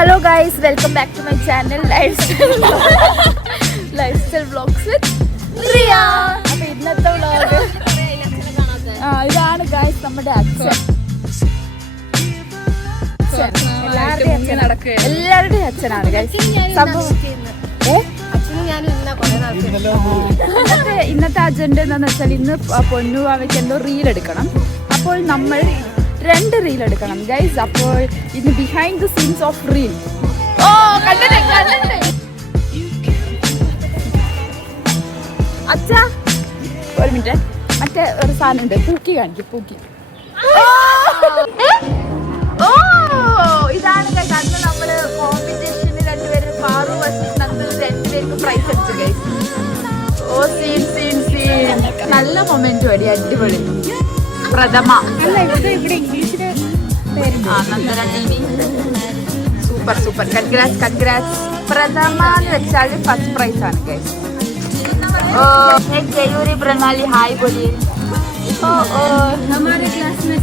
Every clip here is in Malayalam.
Hello guys, welcome back to my channel Lifestyle Vlogs with Riya. അപ്പോൾ ഇന്നത്തെ വ്ലോഗ് ഇതാണ് ഗൈസ് നമ്മുടെ അച്ഛൻ. എല്ലാവരുടെയും അച്ഛനാണ് ഗൈസ്. ഇന്നത്തെ അജണ്ട എന്താന്ന് വെച്ചാൽ ഇന്ന് പൊന്നു അവയ്ക്ക് എന്തോ റീൽ എടുക്കണം. അപ്പോൾ നമ്മൾ 2 റീൽ എടുക്കണം ഗൈസ്. അപ്പോൾ ഇന്ന് behind the scenes of reel. അച്ഛാ ഒരു മിനിറ്റ്, മറ്റേ ഒരു സാധനം ഉണ്ട്, പൂക്കി കാണിക്കും. പൂക്കി ഇതാണ് ഗൈസ്. അന്ന് നമ്മള് കോമ്പറ്റീഷന് 2 പേരും പാറു വർഷത്തിന് 2 പേർക്ക് പ്രൈസ് അടിച്ചു ഗൈസ്. ഓ സീൻ സീൻ സീൻ, നല്ല മൊമെന്റ് അടി, അടിപൊളി. പ്രഥമ സൂപ്പർ സൂപ്പർ, കൺഗ്രാറ്റ്സ്. പ്രഥമ എന്ന് വെച്ചാൽ ഫസ്റ്റ് പ്രൈസ് ആണ് ഗൈസ്. जयूरी प्रणाली हाय बोलिए. हमारे क्लास में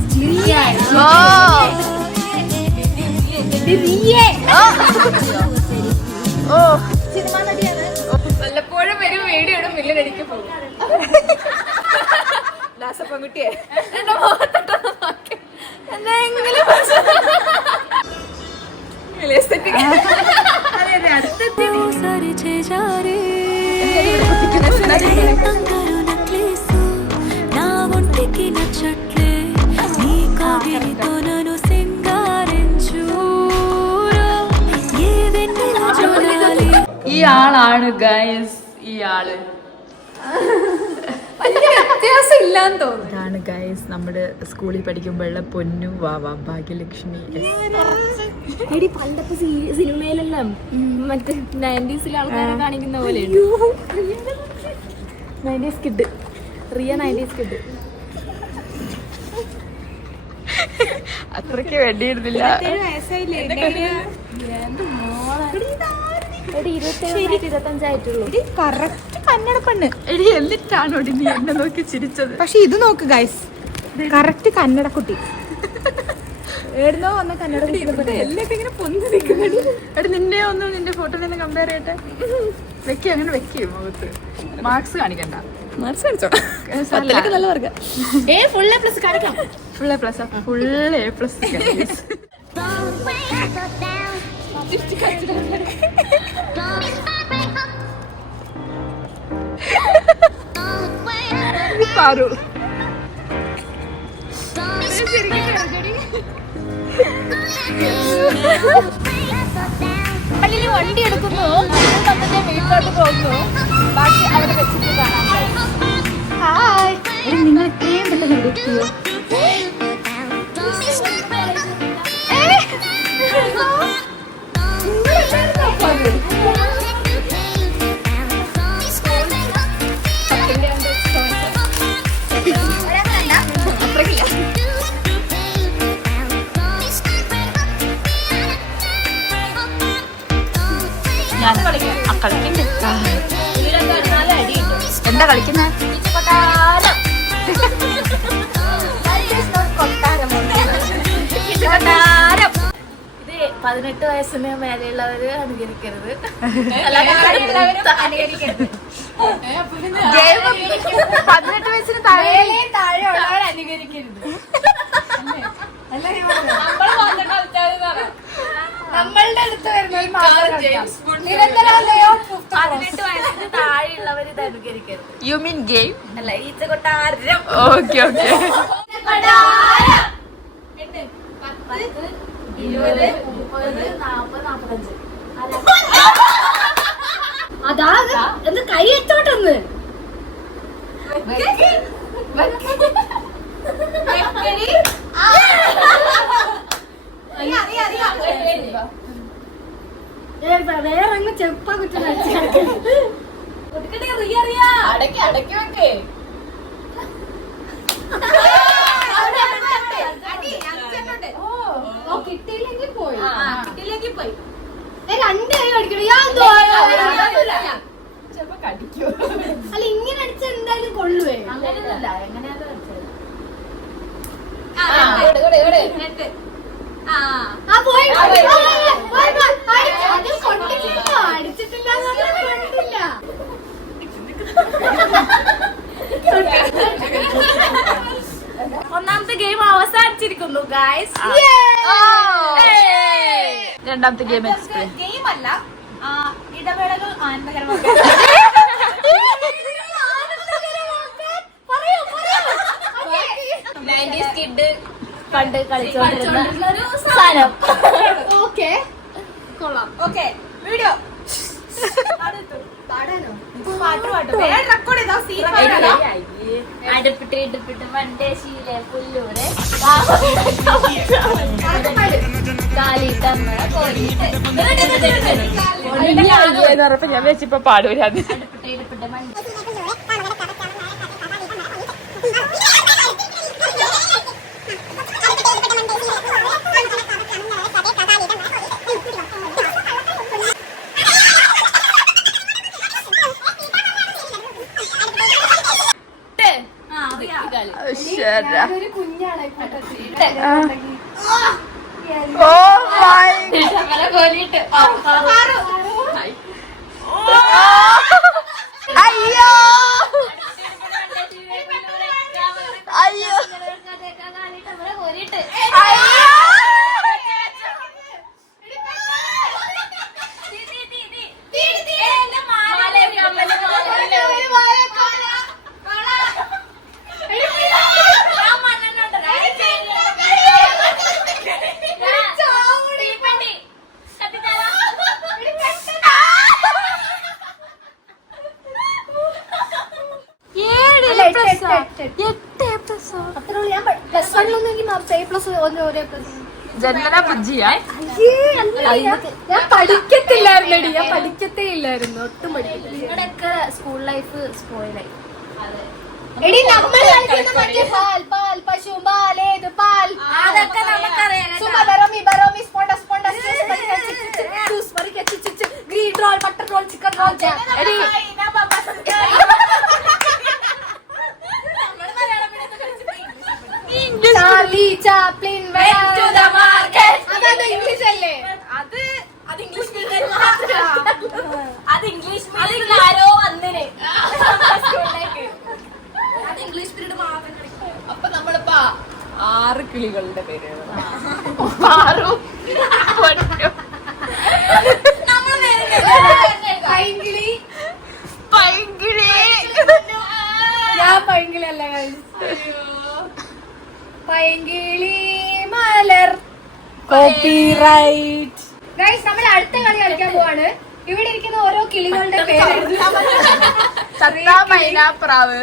വല്ലപ്പോഴും വരും വീഡിയോ ഇടും, മില്ലടിക്ക് പോകും. പെൺകുട്ടിയെ ഈ ആളാണ് ഗൈസ്. ഈ ആള് വ്യത്യാസം ഇല്ലാന്ന് തോന്നുന്നു. ഇതാണ് ഗൈസ് നമ്മുടെ സ്കൂളിൽ പഠിക്കുമ്പോഴുള്ള പൊന്നു വാവ ഭാഗ്യലക്ഷ്മി. പണ്ടത്തെ സിനിമയിലെല്ലാം മറ്റേ 90s ആൾക്കാരെ കാണിക്കുന്ന പോലെ 90s kid, Riya 90s kid. അത്രയ്ക്ക് വേണ്ടിയിരുന്നില്ല. 27-25 ആയിട്ടുള്ളൂ. കറക്റ്റ് കന്നഡ പെണ്ണ് എടി. എന്നിട്ടാണോ നീ എന്നെ നോക്കി ചിരിച്ചത്? പക്ഷെ ഇത് നോക്ക് ഗൈസ്, കറക്റ്റ് കന്നഡ കുട്ടി. എവിടുന്നോ വന്ന കന്നഡ എല്ലൊക്കെ ഇങ്ങനെ പൊന്തി നിൽക്കുന്നുണ്ട്. എടി നിന്നെ ഒന്നും നിന്റെ ഫോട്ടോ നിന്ന് കമ്പയർ ചെയ്യട്ടെ. വെക്കി അങ്ങനെ വെക്കും മുഖത്ത്. മാർക്സ് കാണിക്കണ്ട. മാർക്സ് കാണിച്ചോ? നല്ല വർഗം. ഫുൾ എ പ്ലസ് കാണിക്കാം. Full A plus, full A plus. Paru വണ്ടി എടുക്കുന്നു, നമ്മുടെ വീട്ടിലോട്ട് പോകുന്നു. ബാക്കി അവിടെ വെച്ചിട്ട് കാണാം. ഹായ്, നിങ്ങൾ ഇത്രയും പെട്ടെന്ന് എടുക്കുകയോ? എന്താ കളിക്കുന്നത്? ഇത് 18 വയസ്സിന് മേലെയുള്ളവര് അനുകരിക്കരുത്. 18 വയസ്സിന് താഴെയുള്ളവർ അനുകരിക്കരുത്. നമ്മളുടെ അടുത്ത് വരുന്ന 18 വയസ്സിന് താഴെയുള്ളവർ ഇത് അനുകരിക്കരുത്. യു മീൻ ഗെയിം അല്ല, ഈച്ച കൊട്ടാരം. Okay okay. 8, 10, 20, 30, 40, 45. അതാ എന്ത് കൈ എത്തോട്ടെന്ന് വേറെ ചെപ്പാ കുറ്റം അടക്കി വെക്കേ. കിട്ടിയില്ലെങ്കിൽ പോയി. 2 കൈ അടിക്കണം. ചിലപ്പോ കടിക്കോ? അല്ല, ഇങ്ങനെ അടിച്ച എന്തായാലും കൊള്ളുവേ. അങ്ങനെയൊന്നുമല്ല. എങ്ങനെയാ അടിച്ചത്? പോയി ഗൈസ്. രണ്ടാമത്തെ ഗെയിം എക്സ്പ്ലെയിൻ. ഗെയിം അല്ല, ഇടവേളകൾ ആനന്ദകരമാക്കാൻ കിഡ് പണ്ട് കളിച്ചോണ്ടിരുന്ന ഒരു സാധനം. ഓക്കെ കൊള്ളാം. ഓക്കെ വീഡിയോ പാട്ട് റെക്കോർഡ് ചെയ്താ സീൻ അടുപ്പിട്ട് ഇടുപ്പിട്ട് പണ്ടേ ശീല പുല്ലൂരെ കാലിട്ടമ്മ കോലിട്ട് ഞാൻ വെച്ചിപ്പോ പാടൂരാന്ന്. അടുപ്പിട്ട് ഇടുപ്പിട്ട് മണ്ട ഒരു കുഞ്ഞാണ് ഓ മൈ കോലിട്ട് അയ്യോ അയ്യോ കോലിട്ട് ജന്മന ബുദ്ധിയാ. ഞാൻ പഠിക്കത്തില്ലായിരുന്നടി, ഞാൻ പഠിക്കത്തേ ഇല്ലായിരുന്നു, ഒട്ടും പഠിക്കത്തില്ല. നിങ്ങളുടെയൊക്കെ സ്കൂൾ ലൈഫ് സ്പോയിലായി. എടി നമ്മൾ കളിക്കുന്ന മറ്റേ പാൽ പാൽ പശു പാൽ ഏത് പാൽ അതൊക്കെ നമുക്കറിയാം. സുമബറോമി ബറോമി സ്പോണ്ട സ്പോണ്ട ജ്യൂസ് മറിക്ക ചിച്ച് green roll butter roll chicken roll എടി Charlie Chaplin went to the market. അത് ഇംഗ്ലീഷ് അല്ലേ? അത് ഇംഗ്ലീഷ് മീഡിയം അത് ഇംഗ്ലീഷ് മീഡിയം ആരോ വന്നിന് അത് ഇംഗ്ലീഷ് പീരീഡ് മാത്രം കളിക്കും. അപ്പൊ നമ്മളിപ്പോ 6 കിളികളുടെ പേര് ആറും പൈങ്കിളി പൈങ്കിളി. ഞാൻ പൈങ്കിളി അല്ല പൈങ്കിളി മലർ കോപ്പിറൈറ്റ്. ഗൈസ് നമ്മൾ അടുത്ത കളി കളിക്കാൻ പോവാണ്. ഇവിടെ ഇരിക്കുന്ന ഓരോ കിളികളുടെ പേര് മൈനാപ്രാവ്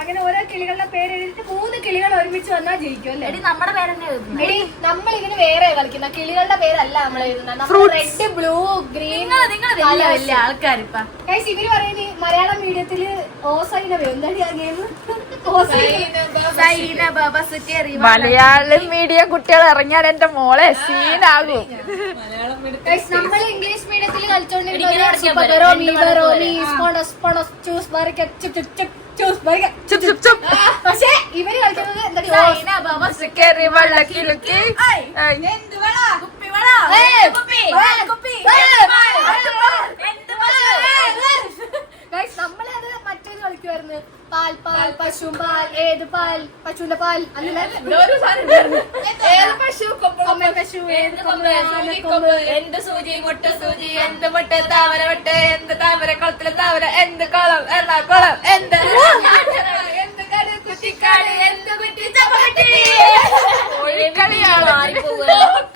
അങ്ങനെ ഓരോ കിളികളുടെ പേര് എഴുതിട്ട് 3 കിളികൾ ഒരുമിച്ച് വന്നാൽ ജയിക്കും അല്ലേ? എടി നമ്മുടെ പേരെന്നെ എഴുതുന്നു. എടി നമ്മൾ ഇതിന് വേറെ കളിക്കുന്ന കിളികളുടെ പേരല്ല നമ്മൾ എഴുതുന്നത്. നമ്മൾ റെഡ് ബ്ലൂ ഗ്രീൻ നിങ്ങൾ വലിയ വലിയ ആൾക്കാരിപ്പ ഗൈസ് ഇവര് പറയുന്നത് മലയാളം മീഡിയത്തില് ഓസൈനവ എന്താണ് ആ ഗെയിം? മലയാളം മീഡിയം കുട്ടികൾ ഇറങ്ങിയാൽ എന്റെ മോളെ സീനാകും. നമ്മൾ ഇംഗ്ലീഷ് മീഡിയത്തിൽ കളിച്ചോണ്ടിരുന്ന പക്ഷെ ഇവര് കളിക്കുന്നത് നമ്മളത് മറ്റേത് കളിക്കുമായിരുന്നു. പാൽ പാൽ പശു പാൽ ഏത് പാൽ പശുവിന്റെ പാൽ അങ്ങനെ പശു പശു ഏത് എന്ത് സൂചി മുട്ട സൂചി എന്ത് മുട്ട താമര മുട്ട എന്ത് താമര കുളത്തിലെ താമര എന്ത് കുളം എറണാകുളം എന്ത് എന്ത് കട കുട്ടിക്കാട് എന്ത് കുട്ടി ചപ്പട്ടി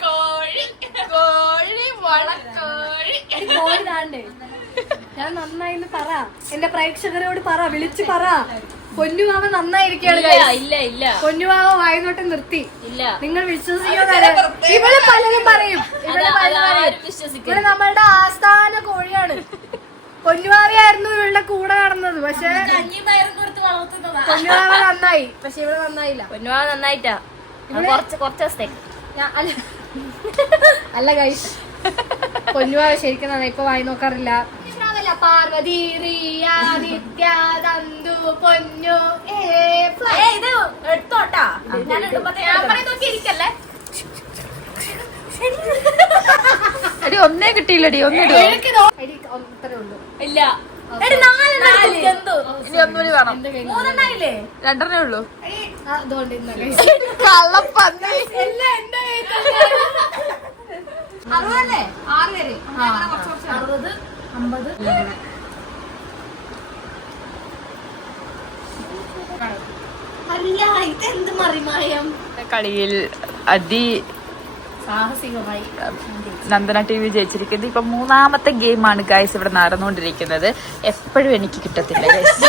കോഴി കോഴി വളക്കോഴി കോഴി താണ്ടേ. ഞാൻ നന്നായി പറ, എന്റെ പ്രേക്ഷകരോട് പറ, വിളിച്ചു പറ. പൊന്നുമാവ നന്നായിരിക്കാണ്. ഇല്ല ഇല്ല പൊന്നുമാവ വായനോട്ടം നിർത്തി. ഇല്ല നിങ്ങൾ വിശ്വസിക്കാതെ ഇവള് പലരും പറയും. ഇവിടെ നമ്മളുടെ ആസ്ഥാന കോഴിയാണ്. പൊന്നുമാവയായിരുന്നു ഇവളുടെ കൂടെ നടന്നത്. പക്ഷെ കഞ്ഞിയും പയറും കൊടുത്ത് വളർത്തുന്നതാ. പൊന്നുമാവ നന്നായി, പക്ഷെ ഇവള് നന്നായില്ല. പൊന്നുമാവ നന്നായിട്ടാ കുറച്ച് ദിവസത്തേക്ക് അല്ല ഗൈസ്, പൊന്നുമാവ ശരിക്കും നന്നായി. ഇപ്പൊ വായി നോക്കാറില്ല. പാർവതി റിയ നിത്യ തന്തു പൊന്നു ഇത് എടുത്തോട്ടാ ഞാൻ നോക്കിയിരിക്കല്ലേ. എടി ഒന്നേ കിട്ടിയില്ലടി, ഒന്നിടോ? ഇത്രേ ഉള്ളൂ. ഇല്ല എടി 4 ജന്തു. ഇനി ഒന്നുകൂടി വേണം. 3 ആയില്ലേ? 2 ഉള്ളൂ. അതുകൊണ്ട് കള്ളപ്പന്നി. എല്ലാം എന്റെ കയ്യിൽ തന്നെയാണ്. 60 അല്ലേ? 6 പേര്. 60, 50. അല്ല ഇതെന്ത് മറിമായം. കളിയിൽ സാഹസികമായി നന്ദന ടി വി ജയിച്ചിരിക്കുന്നത്. ഇപ്പൊ 3ാമത്തെ ഗെയിമാണ് ഗൈസ് ഇവിടെ നടന്നുകൊണ്ടിരിക്കുന്നത്. എപ്പോഴും എനിക്ക് കിട്ടത്തില്ല ഗൈസ്.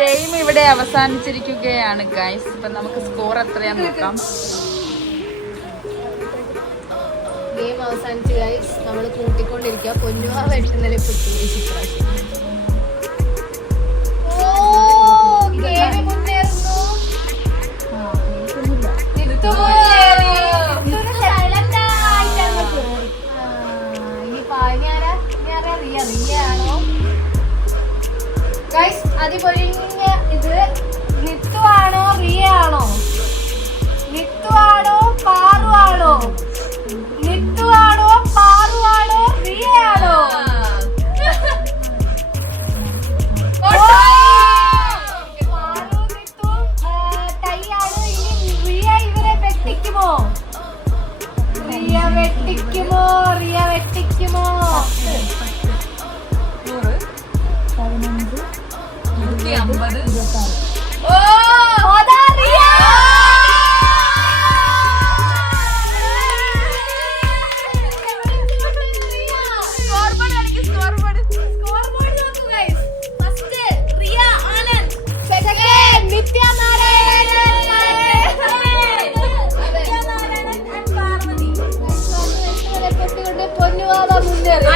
ഗെയിം ഇവിടെ അവസാനിച്ചിരിക്കുകയാണ് ഗൈസ്. ഇപ്പൊ നമുക്ക് സ്കോർ എത്രയാന്ന് നോക്കാം. ഗെയിം അവസാനിച്ച് ഗൈസ്. നമ്മൾ കൂട്ടിക്കൊണ്ടിരിക്കുക. പൊന്നുവ വെട്ടുന്നതിൽ കുട്ടി മുന്നേറുന്നു. ഗൈസ് അതിപൊരിഞ്ഞ ഇത് നിത്തു ആണോ റിയ ആണോ? നിത്തു ആണോ പാറു ആണോ? നിത്തു ആണോ പാറു ആണോ റിയ ആണോ? പാറു നിത്തു ടൈ ആണോ? ഇനി റിയ ഇവരെ വെട്ടിക്കുമോ? റിയ വെട്ടിക്കുമോ? റിയ വെട്ടിക്കുമോ? 150. പൊന്നുവാദ മുന്നേറി.